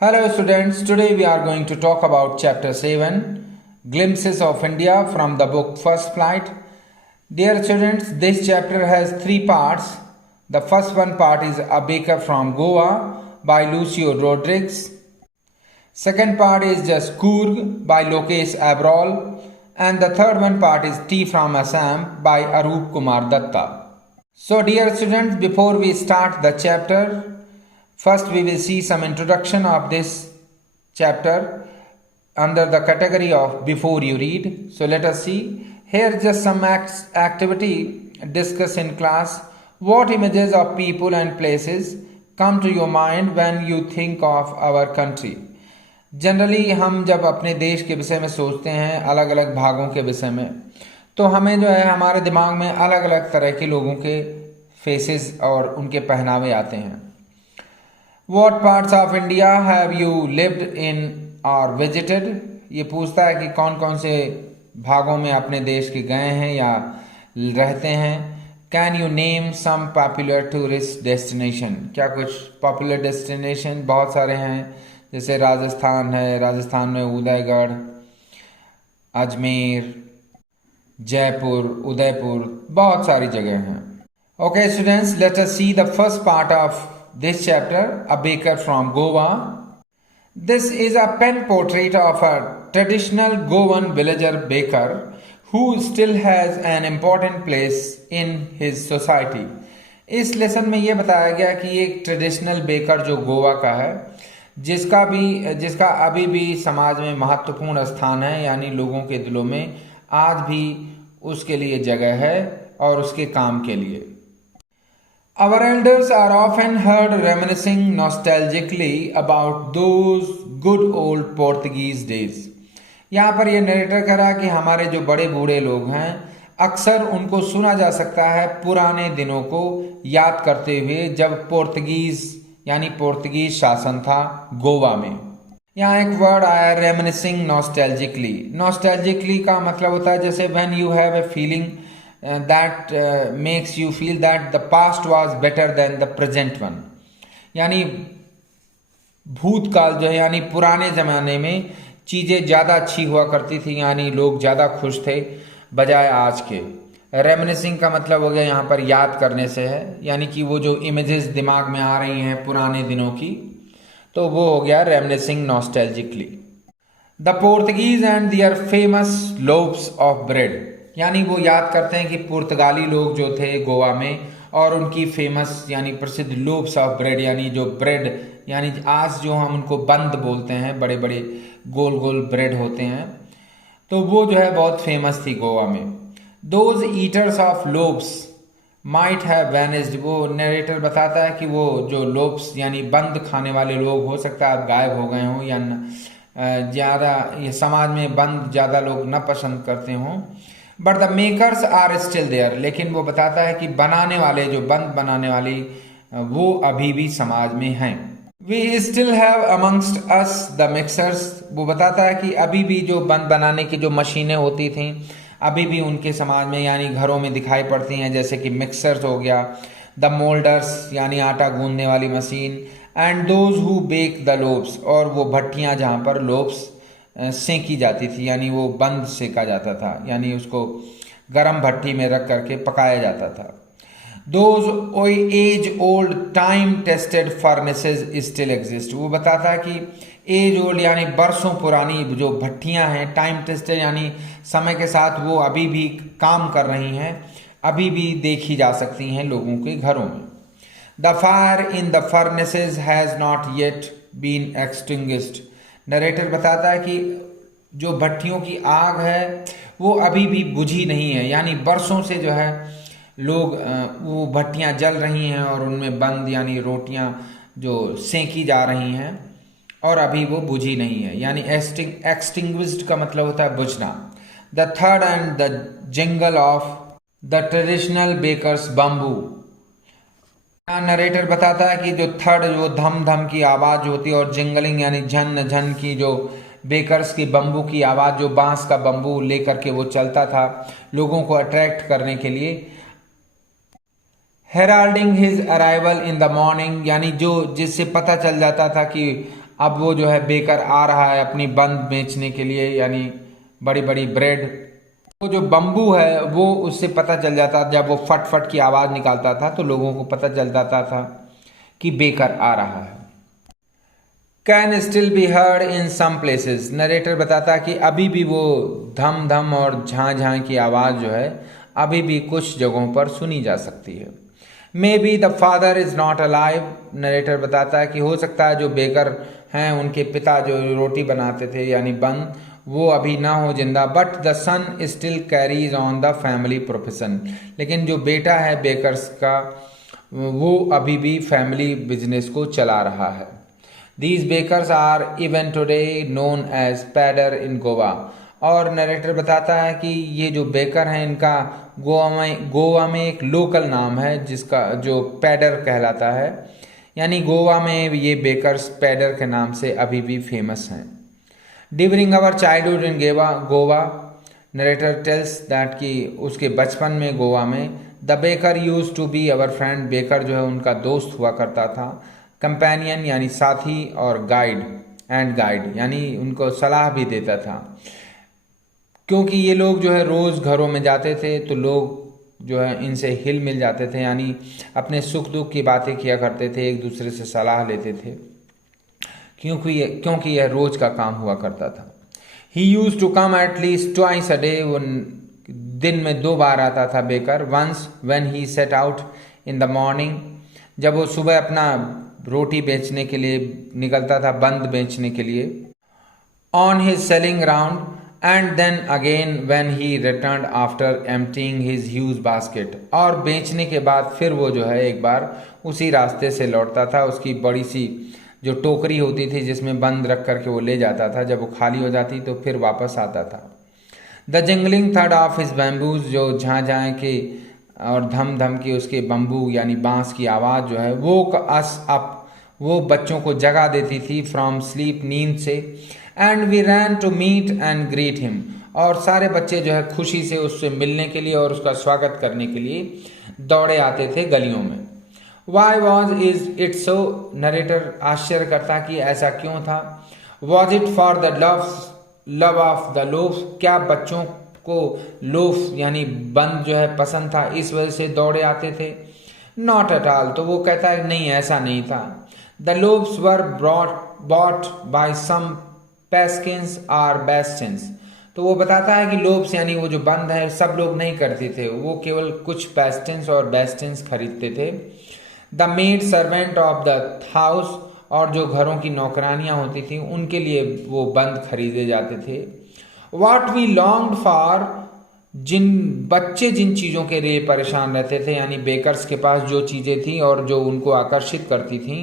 Hello students, today we are going to talk about chapter 7, Glimpses of India from the book First Flight. Dear students, this chapter has three parts. The first one part is A Baker from Goa by Lucio Rodriguez. Second part is just Coorg by Lokesh Abrol. And the third one part is Tea from Assam by Arup Kumar Datta. So dear students, before we start the chapter, first we will see some introduction of this chapter under the category of before you read. So let us see. Here just some activity discussed in class. What images of people and places come to your mind when you think of our country? Generally हम जब अपने देश के विषय में सोचते हैं, अलग अलग भागों के विषय में, तो हमें जो है हमारे दिमाग में अलग अलग तरह के लोगों के फेसेस और उनके पहनावे आते हैं. What parts of India have you lived in or visited? ये पूछता है कि कौन कौन से भागों में अपने देश के गए हैं या रहते हैं. Can you name some popular tourist destination? क्या कुछ पॉपुलर डेस्टिनेशन बहुत सारे हैं, जैसे राजस्थान है, राजस्थान में उदयगढ़, अजमेर, जयपुर, उदयपुर, बहुत सारी जगह हैं. Okay students, let us see the first part of this chapter, A Baker from Goa. This is a pen portrait of a traditional Goan villager baker who still has an important place in his society. इस lesson में ये बताया गया कि एक traditional baker जो गोवा का है, जिसका अभी भी समाज में महत्वपूर्ण स्थान है, यानी लोगों के दिलों में आज भी उसके लिए जगह है और उसके काम के लिए. Our elders are often heard reminiscing nostalgically about those good old Portuguese days. यहाँ पर ये नरेटर कर रहा है कि हमारे जो बड़े बूढ़े लोग हैं, अक्सर उनको सुना जा सकता है पुराने दिनों को याद करते हुए, जब पोर्तुगीज शासन था गोवा में. यहाँ एक वर्ड आया रेमिनिसिंग नॉस्टैल्जिकली. नॉस्टैल्जिकली का मतलब होता है जैसे when you have a feeling that makes you feel that the past was better than the present one. यानी भूतकाल जो है, यानी पुराने ज़माने में चीज़ें ज़्यादा अच्छी हुआ करती थी, यानी लोग ज़्यादा खुश थे बजाय आज के. रेमिनिसिंग का मतलब हो गया यहाँ पर याद करने से है, यानी कि वो जो इमेजेस दिमाग में आ रही हैं पुराने दिनों की, तो वो हो गया reminiscing nostalgically. The Portuguese and their famous loaves of bread, यानी वो याद करते हैं कि पुर्तगाली लोग जो थे गोवा में और उनकी फेमस यानी प्रसिद्ध लोव्स ऑफ ब्रेड, यानी जो ब्रेड, यानी आज जो हम उनको बंद बोलते हैं, बड़े बड़े गोल गोल ब्रेड होते हैं, तो वो जो है बहुत फेमस थी गोवा में. Those eaters of loaves might have vanished. वो नरेटर बताता है कि वो जो लोव्स यानी बंद खाने वाले लोग, हो सकता है गायब हो गए हों या ज़्यादा ये समाज में बंद ज़्यादा लोग न पसंद करते हों. But the makers are still there. लेकिन वो बताता है कि बनाने वाले, जो बंद बनाने वाली, वो अभी भी समाज में हैं. We still have amongst us the mixers. वो बताता है कि अभी भी जो बंद बनाने की जो मशीनें होती थीं, अभी भी उनके समाज में यानी घरों में दिखाई पड़ती हैं, जैसे कि मिक्सर्स हो गया, द मोल्डर्स यानी आटा गूंदने वाली machine, and those who bake the loaves, और वो भट्टियाँ जहाँ पर लोव्स सेंकी जाती थी, यानी वो बंद सेका जाता था, यानी उसको गरम भट्टी में रख करके पकाया जाता था. Those age old time tested furnaces still exist. वो बताता है कि एज ओल्ड यानी बरसों पुरानी जो भट्टियां हैं, टाइम टेस्टेड यानी समय के साथ वो अभी भी काम कर रही हैं, अभी भी देखी जा सकती हैं लोगों के घरों में. The fire in the furnaces has not yet been extinguished. Narrator बताता है कि जो भट्टियों की आग है वो अभी भी बुझी नहीं है, यानी बरसों से जो है लोग वो भट्टियां जल रही हैं और उनमें बंद यानी रोटियां जो सेंकी जा रही हैं और अभी वो बुझी नहीं है, यानी एक्सटिंग्विश्ड का मतलब होता है बुझना. द थर्ड and the jingle of the traditional bakers bamboo. Narrator बताता है कि जो थर्ड, वो धम धम की आवाज़ होती है, और जिंगलिंग यानी झन झन की जो बेकर्स की बम्बू की आवाज़, जो बांस का बम्बू लेकर के वो चलता था लोगों को अट्रैक्ट करने के लिए. Heralding his arrival in the morning, यानी जो जिससे पता चल जाता था कि अब वो जो है बेकर आ रहा है अपनी बंद बेचने के लिए, यानी बड़ी बड़ी ब्रेड। वो जो बम्बू है वो उससे पता चल जाता, जब वो फट फट की आवाज़ निकालता था तो लोगों को पता चल जाता था कि बेकर आ रहा है। Can still be heard in some places, narrator बताता कि अभी भी वो धम धम और झां झां की आवाज़ जो है अभी भी कुछ जगहों पर सुनी जा सकती है। May be the father is not alive, narrator बताता है कि हो सकता है जो बेकर हैं उनके पिता जो रोटी बनाते थे यानी बन, वो अभी ना हो जिंदा। But the son still carries on the family profession, लेकिन जो बेटा है बेकर्स का वो अभी भी फैमिली बिजनेस को चला रहा है। These bakers are even today known as pader in Goa, और नरेटर बताता है कि ये जो बेकर हैं इनका गोवा में एक लोकल नाम है जिसका जो पैडर कहलाता है, यानी गोवा में ये बेकर्स पैडर के नाम से अभी भी फेमस हैं। During our childhood in Goa, narrator tells that कि उसके बचपन में गोवा में the baker used to be our friend, baker जो है उनका दोस्त हुआ करता था। कंपेनियन यानी साथी, और गाइड यानी उनको सलाह भी देता था, क्योंकि ये लोग जो है रोज़ घरों में जाते थे तो लोग जो है इनसे हिल मिल जाते थे, यानी अपने सुख दुख की बातें किया करते थे, एक दूसरे से सलाह लेते थे, क्योंकि यह रोज़ का काम हुआ करता था। He used to come at least twice a day, वो दिन में 2 बार आता था baker. Once when he set out in the morning, जब वो सुबह अपना रोटी बेचने के लिए निकलता था, बंद बेचने के लिए, on his selling round, and then again when he returned after emptying his huge basket, और बेचने के बाद फिर वो जो है एक बार उसी रास्ते से लौटता था, उसकी बड़ी सी जो टोकरी होती थी जिसमें बंद रख करके वो ले जाता था, जब वो खाली हो जाती तो फिर वापस आता था। The jingling third of his bamboos, जो झाँ झाँ के और धम धम की उसके बम्बू यानी बांस की आवाज़ जो है वो अस अप, वो बच्चों को जगा देती थी फ्रॉम स्लीप, नींद से। And we ran to meet and greet him, और सारे बच्चे जो है खुशी से उससे मिलने के लिए और उसका स्वागत करने के लिए दौड़े आते थे गलियों में। Why was is it so, narrator आश्चर्य करता कि ऐसा क्यों था। Was it for the love of the loaf, क्या बच्चों को लोफ यानी बंद जो है पसंद था, इस वजह से दौड़े आते थे। नॉट एट ऑल, तो वो कहता है नहीं ऐसा नहीं था। द लोफ्स वर बॉट बाय सम पेस्किंस और बेस्टिन्स, तो वो बताता है कि लोफ्स यानी वो जो बंद है सब लोग नहीं करते थे, वो केवल कुछ पेस्टिन्स और बेस्टिन्स खरीदते थे। The maid servant of the house, और जो घरों की नौकरानियां होती थी उनके लिए वो बंद खरीदे जाते थे। What we longed for, जिन चीज़ों के लिए परेशान रहते थे, यानी बेकर्स के पास जो चीज़ें थी और जो उनको आकर्षित करती थी।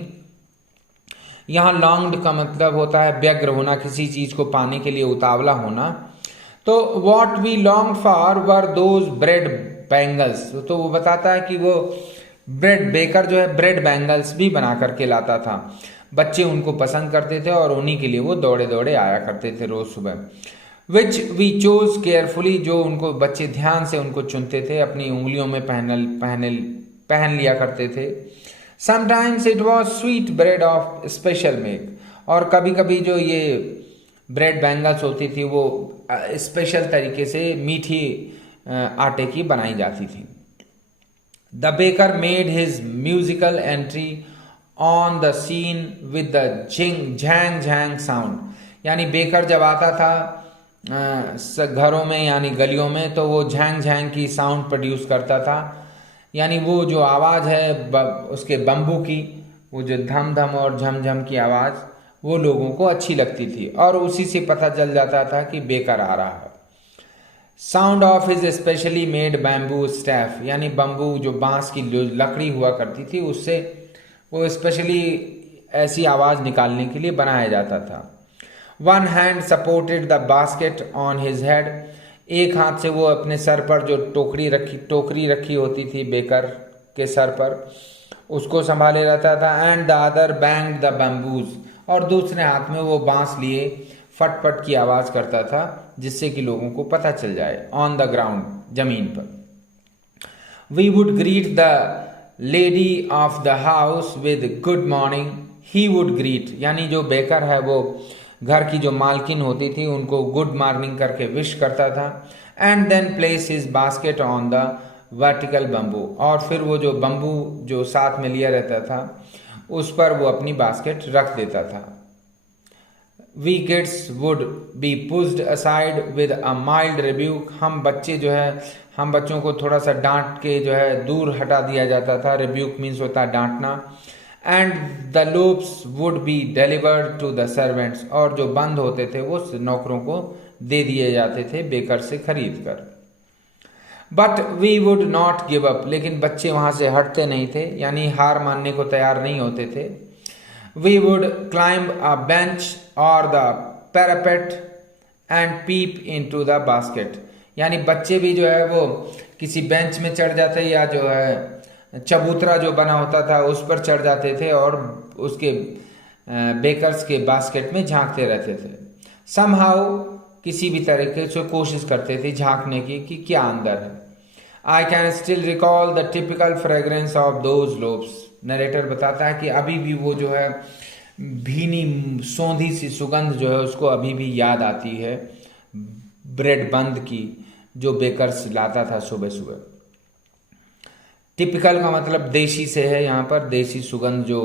यहाँ लॉन्ग्ड का मतलब होता है व्यग्र होना, किसी चीज़ को पाने के लिए उतावला होना। तो what we longed for were those bread bangles, तो वो बताता है कि वो बेकर जो है ब्रेड बैंगल्स भी बना करके लाता था, बच्चे उनको पसंद करते थे और उन्हीं के लिए वो दौड़े दौड़े आया करते थे रोज़ सुबह। विच वी चोज केयरफुली, जो उनको बच्चे ध्यान से उनको चुनते थे, अपनी उंगलियों में पहन लिया करते थे। Sometimes it was sweet bread of special make, और कभी कभी जो ये ब्रेड बैंगल्स होती थी वो स्पेशल तरीके से मीठी आटे की बनाई जाती थी। The baker made his musical entry on the scene with the jhang jhang sound, यानी बेकर जब आता था घरों में यानी गलियों में तो वो झैंग झैंग की साउंड प्रोड्यूस करता था, यानी वो जो आवाज़ है उसके बम्बू की, वो जो धम धम और झम झम की आवाज़ वो लोगों को अच्छी लगती थी और उसी से पता चल जाता था कि बेकर आ रहा है। Sound of his specially made bamboo staff, यानी बम्बू जो बांस की लकड़ी हुआ करती थी उससे वो स्पेशली ऐसी आवाज़ निकालने के लिए बनाया जाता था। One hand supported the basket on his head, एक हाथ से वो अपने सर पर जो टोकरी रखी होती थी बेकर के सर पर उसको संभाले रहता था। And the other banged the bamboos, और दूसरे हाथ में वो बांस लिए फटफट की आवाज़ करता था जिससे कि लोगों को पता चल जाए। ऑन द ग्राउंड, जमीन पर। We would greet the lady of the house with good morning, he would greet, यानी जो बेकर है वो घर की जो मालकिन होती थी उनको गुड मॉर्निंग करके विश करता था। And then place his basket on the vertical bamboo, और फिर वो जो बम्बू जो साथ में लिया रहता था उस पर वो अपनी बास्केट रख देता था। We kids would be pushed aside with a mild rebuke, हम बच्चों को थोड़ा सा डांट के जो है दूर हटा दिया जाता था। रिब्यूक मीन्स होता है डांटना। And the loaves would be delivered to the servants, और जो बंद होते थे वो नौकरों को दे दिए जाते थे बेकर से खरीद कर। But we would not give up, लेकिन बच्चे वहां से हटते नहीं थे, यानी हार मानने को तैयार नहीं होते थे। We would climb a bench और the parapet and peep into the basket, यानी बच्चे भी जो है वो किसी बेंच में चढ़ जाते या जो है चबूतरा जो बना होता था उस पर चढ़ जाते थे और उसके बेकर्स के बास्केट में झांकते रहते थे। समहाउ, किसी भी तरीके से कोशिश करते थे झांकने की कि क्या अंदर है। I can still recall the typical fragrance of those lobes, narrator बताता है कि अभी भी वो जो है भीनी सौंधी सी सुगंध जो है उसको अभी भी याद आती है ब्रेड बंद की जो बेकर्स लाता था सुबह सुबह। टिपिकल का मतलब देशी से है, यहाँ पर देशी सुगंध जो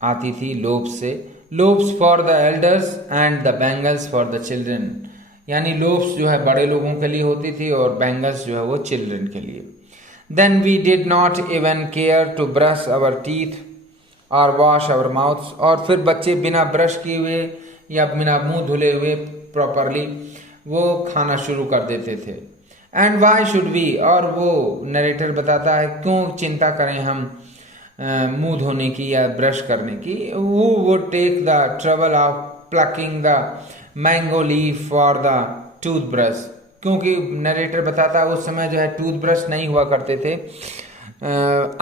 आती थी लोब्स से। Lobes for the elders and the bangles for the children, यानी लोब्स जो है बड़े लोगों के लिए होती थी और बैंगल्स जो है वो चिल्ड्रन के लिए। Then we did not even care to brush our teeth और वॉश अवर माउथ्स, और फिर बच्चे बिना ब्रश किए हुए या बिना मुंह धुले हुए प्रॉपरली वो खाना शुरू कर देते थे। एंड वाई शुड वी, और वो नरेटर बताता है क्यों चिंता करें हम मुंह धोने की या ब्रश करने की। वो would take the trouble of plucking the mango leaf for the toothbrush, क्योंकि नरेटर बताता है उस समय जो है टूथब्रश नहीं हुआ करते थे,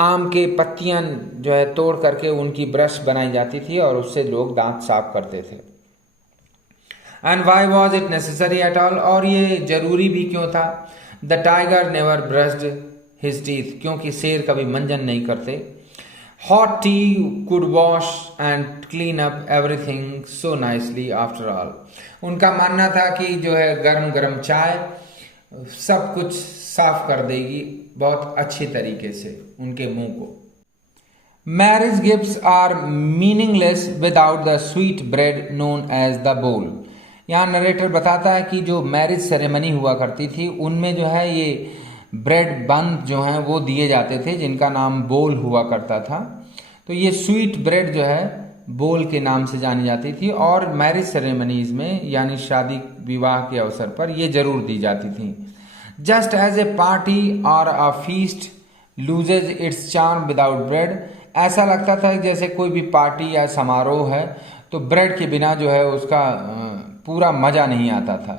आम के पत्तियां जो है तोड़ करके उनकी ब्रश बनाई जाती थी और उससे लोग दांत साफ करते थे। And why was it necessary at all, और ये जरूरी भी क्यों था। The tiger never brushed his teeth, क्योंकि शेर कभी मंजन नहीं करते। Hot T could wash and clean up everything so nicely after all, उनका मानना था कि जो है गरम गरम चाय सब कुछ साफ कर देगी बहुत अच्छे तरीके से उनके मुंह को। Marriage gifts are meaningless without the sweet bread known as the bol, यहाँ नरेटर बताता है कि जो मैरिज सेरेमनी हुआ करती थी उनमें जो है ये ब्रेड बंद जो हैं वो दिए जाते थे जिनका नाम बोल हुआ करता था। तो ये स्वीट ब्रेड जो है बोल के नाम से जानी जाती थी और मैरिज सेरेमनीज में यानी शादी विवाह के अवसर पर ये जरूर दी जाती थी। जस्ट एज ए पार्टी और अ feast loses it's charm without bread, ऐसा लगता था जैसे कोई भी पार्टी या समारोह है तो ब्रेड के बिना जो है उसका पूरा मजा नहीं आता था,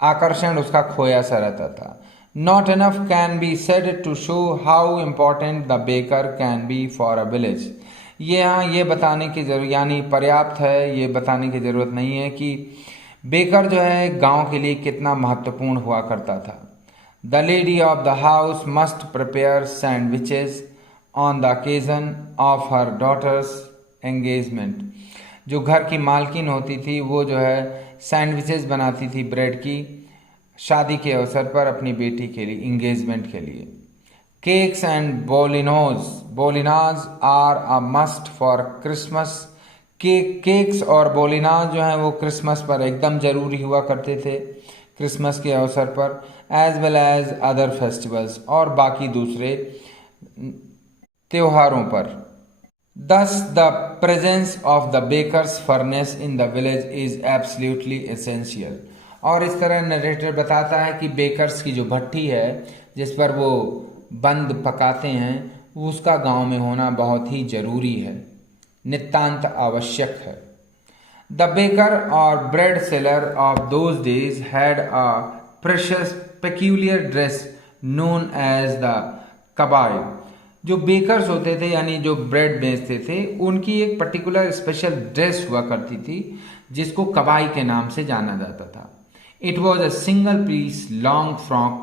आकर्षण उसका खोया सा रहता था। Not enough can be said to show how important the baker can be for a village, ये यहाँ ये बताने की जरूरत यानी पर्याप्त है, ये बताने की ज़रूरत नहीं है कि बेकर जो है गांव के लिए कितना महत्वपूर्ण हुआ करता था। The lady of the house must prepare sandwiches on the occasion of her daughters engagement, जो घर की मालकिन होती थी वो जो है सैंडविचेस बनाती थी ब्रेड की शादी के अवसर पर अपनी बेटी के लिए इंगेजमेंट के लिए। Cakes and bolinhas are a must for Christmas, cakes और बोलिनाज जो हैं वो क्रिसमस पर एकदम ज़रूरी हुआ करते थे क्रिसमस के अवसर पर, as well as other festivals और बाकी दूसरे त्योहारों पर। Thus the presence of the baker's furnace in the village is absolutely essential, और इस तरह नरेटर बताता है कि बेकर्स की जो भट्टी है जिस पर वो बंद पकाते हैं उसका गांव में होना बहुत ही जरूरी है, नितांत आवश्यक है। द बेकर और bread seller of those days had a precious peculiar dress known as the kabai, जो बेकर्स होते थे यानी जो ब्रेड बेचते थे उनकी एक पर्टिकुलर स्पेशल ड्रेस हुआ करती थी जिसको कबाई के नाम से जाना जाता था। It was a single piece long frock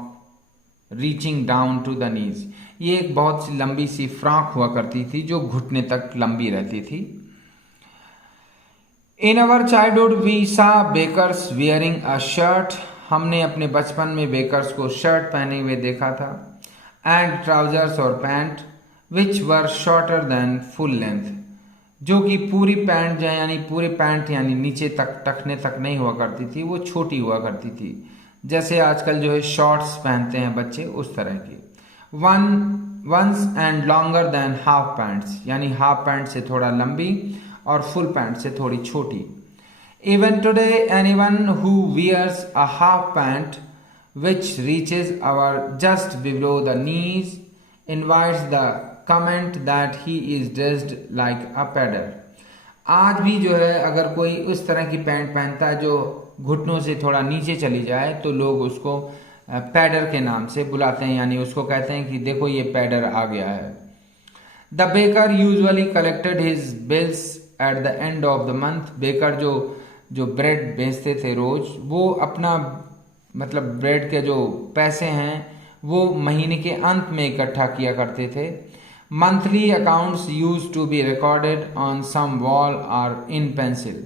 reaching down to the knees, ये एक बहुत सी लंबी सी फ्रॉक हुआ करती थी जो घुटने तक लंबी रहती थी। In our childhood we saw bakers wearing a shirt, हमने अपने बचपन में बेकर्स को शर्ट पहने हुए देखा था। एंड ट्राउजर्स और पैंट विच वर शॉर्टर देन फुल लेंथ, जो कि पूरी पैंट जो यानी पूरे पैंट यानी नीचे तक टखने तक नहीं हुआ करती थी, वो छोटी हुआ करती थी, जैसे आजकल जो है शॉर्ट्स पहनते हैं बच्चे उस तरह की। Once and longer than half pants, यानी हाफ पैंट से थोड़ा लंबी और फुल पैंट से थोड़ी छोटी। Even today anyone who wears a half pant which reaches our just below the knees invites the comment that he is dressed like a pedder। आज भी जो है अगर कोई उस तरह की पैंट पहनता है जो घुटनों से थोड़ा नीचे चली जाए तो लोग उसको पैडर के नाम से बुलाते हैं, यानी उसको कहते हैं कि देखो ये पैडर आ गया है। The baker usually collected his bills at the end of the month, baker जो ब्रेड बेचते थे रोज, वो अपना मतलब ब्रेड के जो पैसे हैं वो महीने के अंत में इकट्ठा किया करते थे। Monthly accounts used to be recorded on some wall और इन पेंसिल,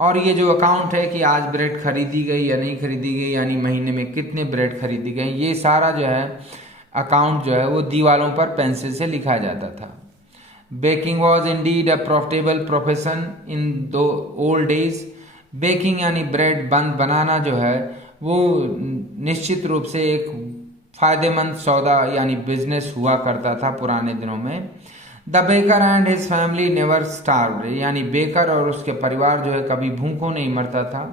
और ये जो अकाउंट है कि आज ब्रेड खरीदी गई या नहीं खरीदी गई, यानी महीने में कितने ब्रेड खरीदी गई, ये सारा जो है अकाउंट जो है वो दीवारों पर पेंसिल से लिखा जाता था। Baking was indeed a profitable profession in दो ओल्ड डेज, बेकिंग यानी ब्रेड बनाना जो है वो निश्चित रूप से एक फायदेमंद सौदा यानी बिजनेस हुआ करता था पुराने दिनों में। The baker and his family never starved, यानी बेकर और उसके परिवार जो है कभी भूखों नहीं मरता था।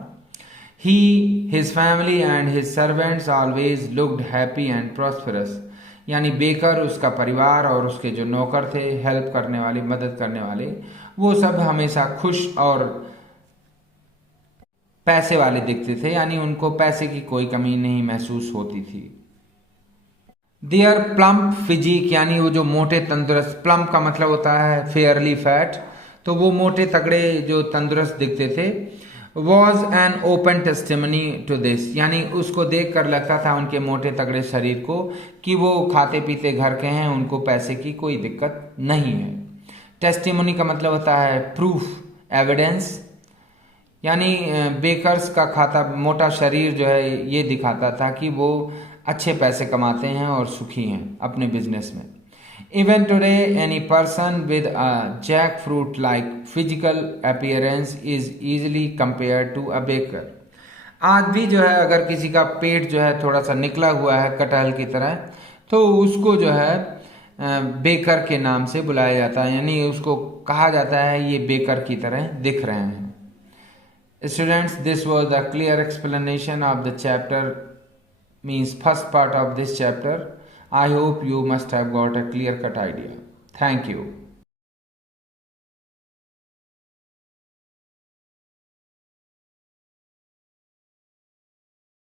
He his family and his servants always looked happy and prosperous, यानी बेकर, उसका परिवार और उसके जो नौकर थे, हेल्प करने वाले, मदद करने वाले, वो सब हमेशा खुश और पैसे वाले दिखते थे, यानी उनको पैसे की कोई कमी नहीं महसूस होती थी। देयर प्लम्प फिजिक, यानी वो जो मोटे तंदुरुस्त, प्लम्प का मतलब होता है फेयरली फैट, तो वो मोटे तगड़े जो तंदुरुस्त दिखते थे। Was an open testimony to this, यानी उसको देख कर लगता था उनके मोटे तगड़े शरीर को कि वो खाते पीते घर के हैं, उनको पैसे की कोई दिक्कत नहीं है। टेस्टिमनी का मतलब होता है प्रूफ, एविडेंस, यानी बेकर्स का खाता मोटा शरीर जो है ये दिखाता था कि वो अच्छे पैसे कमाते हैं और सुखी हैं अपने बिजनेस में। Even today any person with a jack fruit like physical appearance is easily compare to a baker, आज भी जो है अगर किसी का पेट जो है थोड़ा सा निकला हुआ है कटहल की तरह, तो उसको जो है बेकर के नाम से बुलाया जाता है, यानी उसको कहा जाता है ये बेकर की तरह दिख रहे हैं। Students, this was the clear explanation of the chapter, means first part of this chapter. I hope you must have got a clear cut idea. Thank you.